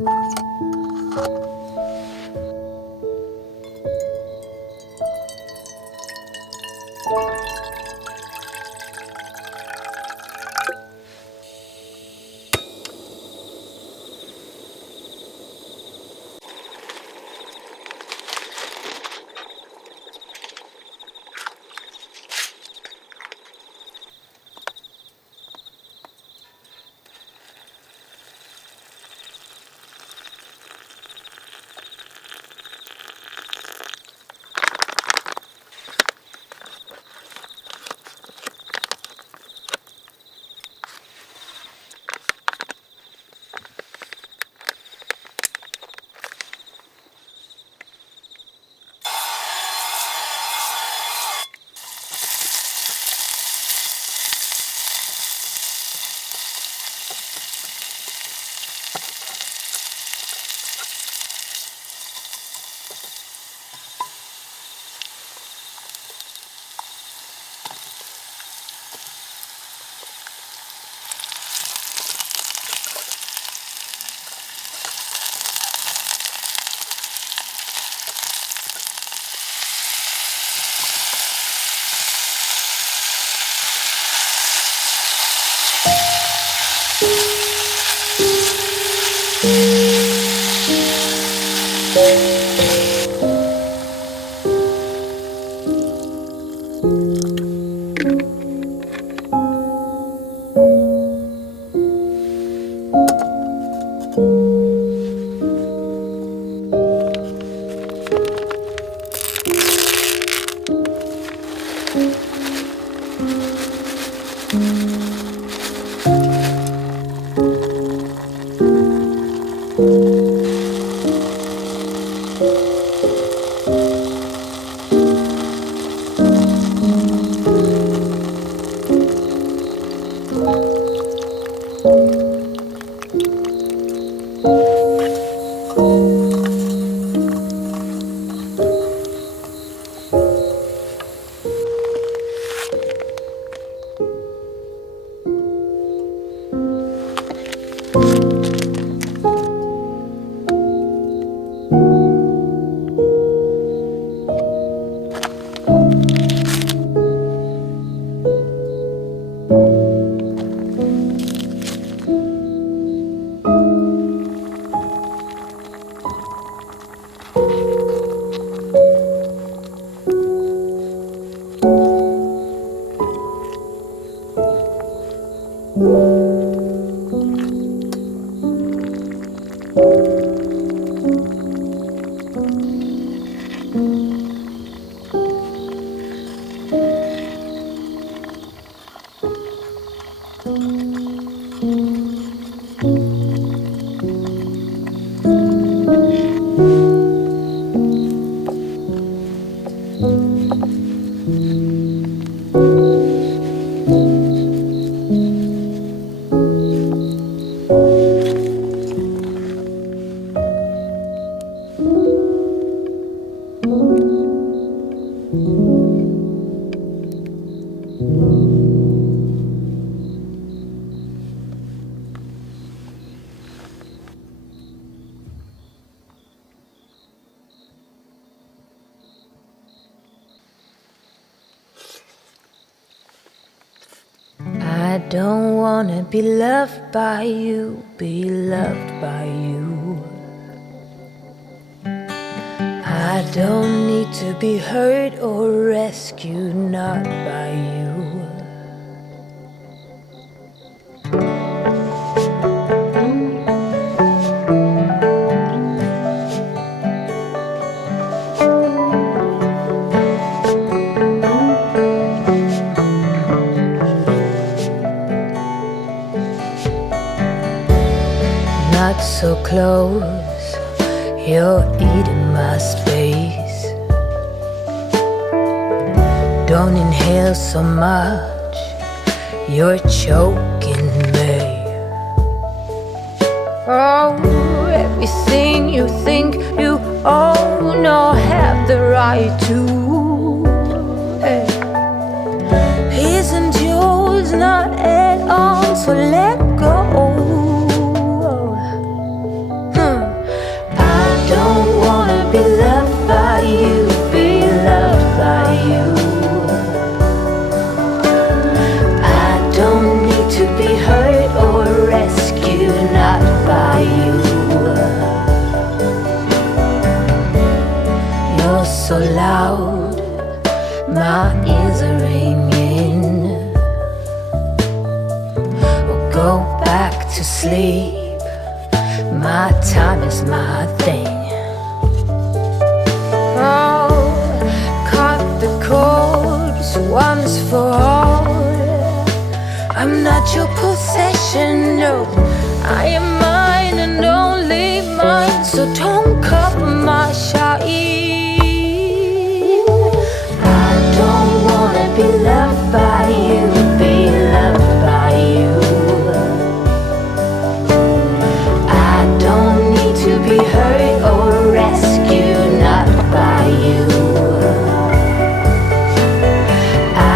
I don't wanna be loved by you, be loved by you. I don't need to be hurt or rescued, not by you. Not so close, you're eating my space. Don't inhale so much, you're choking me. Oh, everything you think you own or have the right to, isn't yours, not at all, so let go. go back to sleep. My time is my thing. Oh, cut the cords once for all. I'm not your possession, no. I am mine and only mine. So don't cover my shine. I don't wanna be loved by you, be loved by you. I don't need to be hurt or rescued, not by you.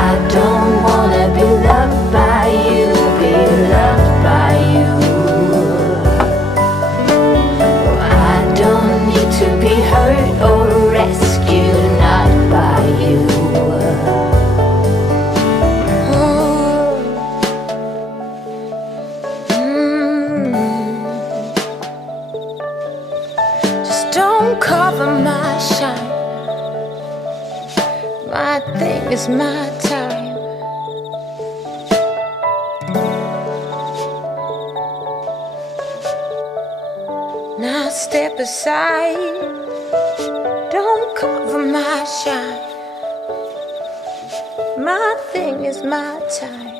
I don't wanna be loved by you, be loved by you. I don't need to be hurt or rescued, not by you. Just don't cover my shine. My thing is my time. Now step aside. Don't cover my shine. My thing is my time.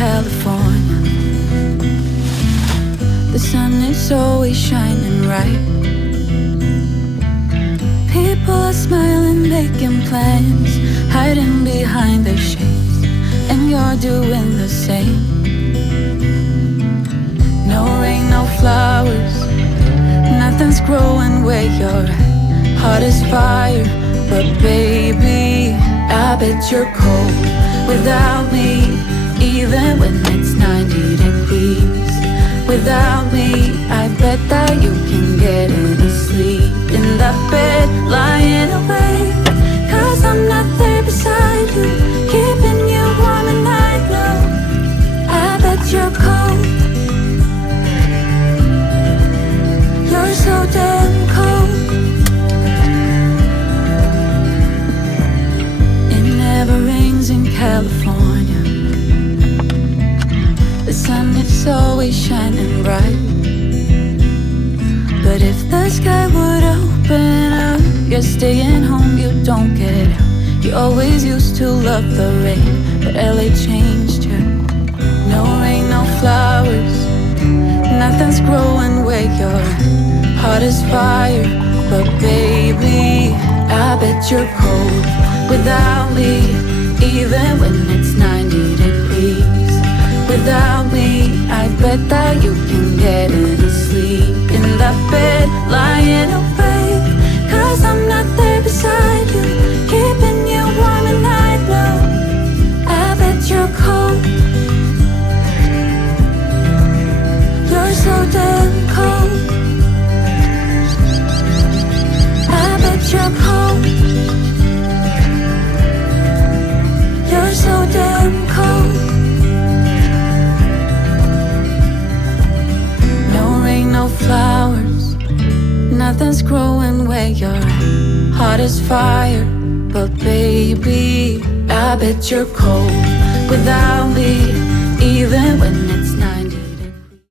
California. The sun is always shining bright. People are smiling, making plans, hiding behind their shades, and you're doing the same. No rain, no flowers, nothing's growing where you're at. Heart is fire, but baby, I bet you're cold without me, even when it's 90 degrees. Without me, I bet that you can get any sleep in that bed, lying awake. 'Cause I'm not there beside you, keeping you warm at night. No, I bet you're cold. You're so damn cold. It never rains in California. The sun is always shining bright. But if the sky would open up, you're staying home, you don't get out. You always used to love the rain, but LA changed you. No rain, no flowers, nothing's growing where you're at. Heart is fire, but baby, I bet you're cold without me, even when it's 90 degrees. Without me, I bet that you can get any sleep in that bed, lying awake. 'Cause I'm not there beside you, keeping you warm at night. No, I bet you're cold. You're so damn cold. I bet you're cold. You're so damn cold. No flowers, nothing's growing where you're at. Heart is fire, but baby, I bet you're cold without me, even when it's